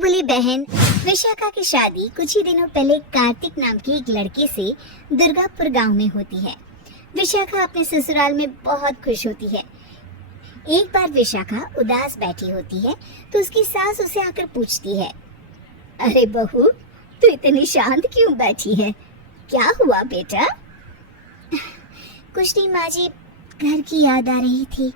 चुलबुली बहन विशाखा की शादी कुछ ही दिनों पहले कार्तिक नाम के एक लड़के से दुर्गापुर गांव में होती है। विशाखा अपने ससुराल में बहुत खुश होती है। एक बार विशाखा उदास बैठी होती है तो उसकी सास उसे आकर पूछती है, अरे बहू, तू इतनी शांत क्यों बैठी है? क्या हुआ बेटा? कुछ नहीं माँ जी, घर की याद आ रही थी।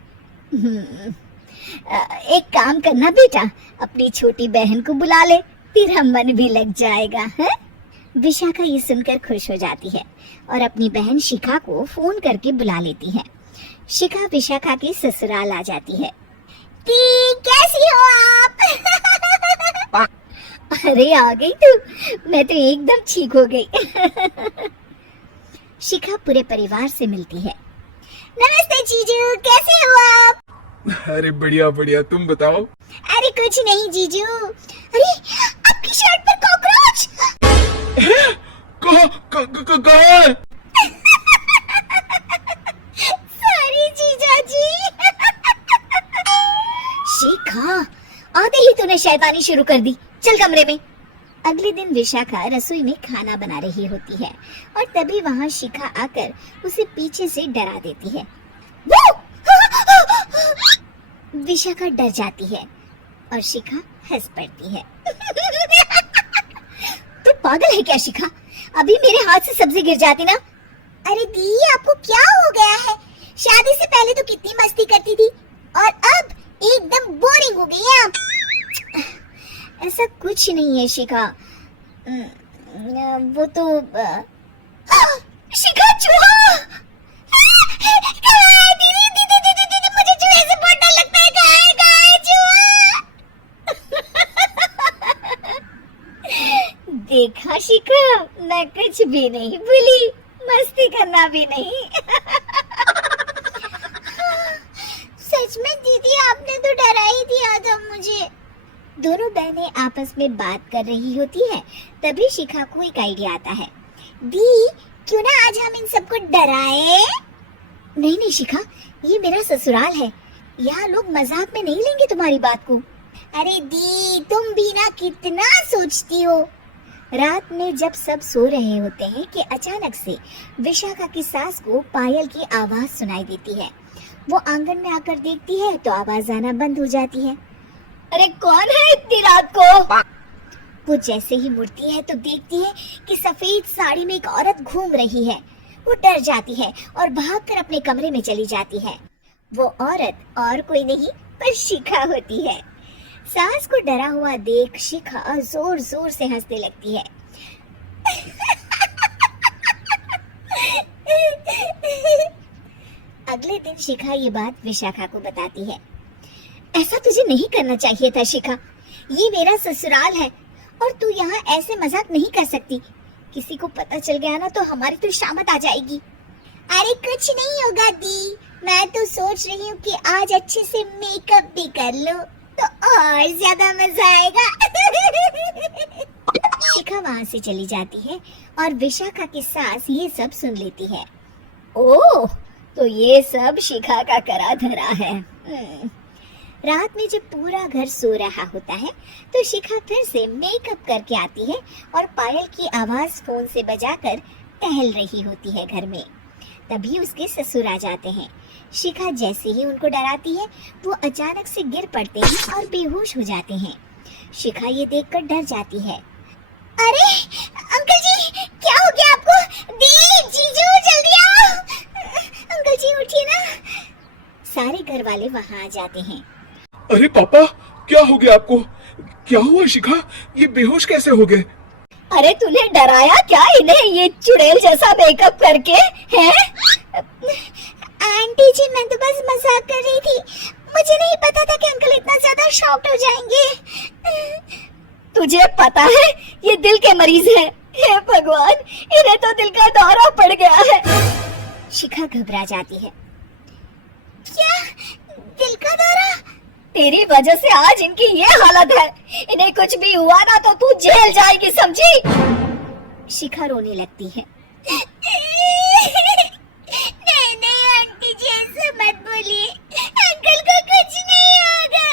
एक काम करना बेटा, अपनी छोटी बहन को बुला ले, तेरा मन भी लग जाएगा है? विशाखा ये सुनकर खुश हो जाती है और अपनी बहन शिखा को फोन करके बुला लेती है। शिखा विशाखा के ससुराल आ जाती है। कैसी हो आप? अरे आ गई तू, मैं तो एकदम ठीक हो गई। शिखा पूरे परिवार से मिलती है। नमस्ते जीजू, कैसे हो आप? अरे बढ़िया बढ़िया, तुम बताओ। अरे कुछ नहीं जीजू। अरे आपकी शर्ट पर कॉकरोच। कहाँ है? सॉरी जीजा जी। शिखा, आते ही तूने शैतानी शुरू कर दी, चल कमरे में। अगले दिन विशाखा रसोई में खाना बना रही होती है और तभी वहाँ शिखा आकर उसे पीछे से डरा देती है। विशाखा डर जाती है और शिखा हंस पड़ती है। तू पागल है क्या शिखा? अभी मेरे हाथ से सब्जी गिर जाती ना। अरे दी, आपको क्या हो गया है? शादी से पहले तो कितनी मस्ती करती थी और अब एकदम बोरिंग हो गई है आप। ऐसा कुछ नहीं है शिखा, वो तो शिखा, चूहा! मुझे चूहे से बहुत डर लगता है। कहाँ है चूहा? देखा शिखा, मैं कुछ भी नहीं भूली, मस्ती करना भी नहीं। सच में दीदी, आपने तो डरा ही दिया था मुझे। दोनों बहनें आपस में बात कर रही होती है, तभी शिखा को एक आइडिया आता है। दी, क्यों ना आज हम इन सबको डराए? नहीं नहीं शिखा, ये मेरा ससुराल है, यहाँ लोग मजाक में नहीं लेंगे तुम्हारी बात को। अरे दी, तुम भी ना कितना सोचती हो। रात में जब सब सो रहे होते हैं कि अचानक से विशाखा की सास को पायल की आवाज सुनाई देती है। वो आंगन में आकर देखती है तो आवाज आना बंद हो जाती है। अरे कौन है इतनी रात को? वो जैसे ही मुड़ती है तो देखती है कि सफेद साड़ी में एक औरत घूम रही है। वो डर जाती है और भागकर अपने कमरे में चली जाती है। वो औरत और कोई नहीं पर शिखा होती है। सास को डरा हुआ देख शिखा जोर जोर से हंसने लगती है। अगले दिन शिखा ये बात विशाखा को बताती है। ऐसा तुझे नहीं करना चाहिए था शिखा, ये मेरा ससुराल है और तू यहाँ ऐसे मजाक नहीं कर सकती। किसी को पता चल गया ना तो हमारी तो शामत आ जाएगी। अरे कुछ नहीं होगा दी, मैं तो सोच रही हूँ कि आज अच्छे से मेकअप भी कर लो तो और ज्यादा मजा आएगा। शिखा वहाँ से चली जाती है और विशाखा की सास ये सब सुन लेती है। ओह, तो ये सब शिखा का करा धरा है। रात में जब पूरा घर सो रहा होता है तो शिखा फिर से मेकअप करके आती है और पायल की आवाज फोन से बजाकर टहल रही होती है घर में। तभी उसके ससुर आ जाते हैं। शिखा जैसे ही उनको डराती है वो अचानक से गिर पड़ते हैं और बेहोश हो जाते हैं। शिखा ये देखकर डर जाती है। अरे अंकल जी, क्या हो गया आपको? दी, जीजू, जल्दी आओ। अंकल जी उठिए ना। सारे घर वाले वहाँ आ जाते हैं। अरे पापा, क्या हो गया आपको? क्या हुआ शिखा, ये बेहोश कैसे हो गए? अरे तूने डराया क्या इन्हें ये चुड़ैल जैसा मेकअप करके? हैं? आंटी जी, मैं तो बस मजाक कर रही थी, मुझे नहीं पता था कि अंकल इतना ज्यादा शॉक्ड हो जाएंगे। तुझे पता है ये दिल के मरीज हैं। हे भगवान, इन्हें तो दिल का दौरा पड़ गया है। शिखा घबरा जाती है। क्या दिल का दौरा? तेरी वजह से आज इनकी ये हालत है। इन्हें कुछ भी हुआ ना तो तू जेल जाएगी, समझी? शिखा रोने लगती है। नहीं नहीं आंटी जी, ऐसा मत बोलिए, अंकल को कुछ नहीं होगा।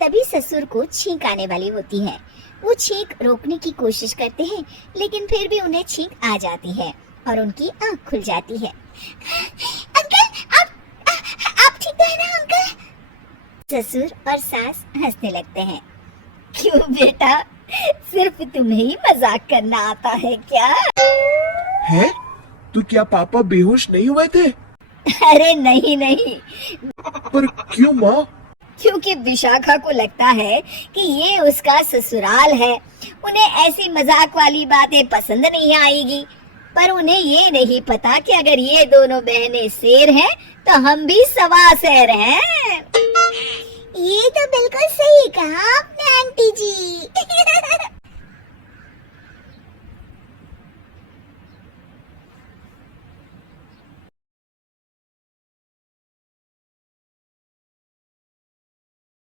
तभी ससुर को छींक आने वाली होती है। वो छींक रोकने की कोशिश करते हैं, लेकिन फिर भी उन्हें छींक आ जाती है और उनकी आंख खुल जाती है। अंकल, आप ठीक तो है ना अंकल? ससुर और सास हंसने लगते हैं। क्यों बेटा, सिर्फ तुम्हें ही मजाक करना आता है क्या? है? तो क्या पापा बेहोश नहीं हुए थे? अरे नहीं नहीं, पर क्यों माँ? क्योंकि विशाखा को लगता है कि ये उसका ससुराल है। उन्हें ऐसी मजाक वाली बातें पसंद नहीं आएगी। पर उन्हें ये नहीं पता कि अगर ये दोनों बहनें शेर हैं तो हम भी सवा शेर हैं। ये तो बिल्कुल सही कहा आपने आंटी जी।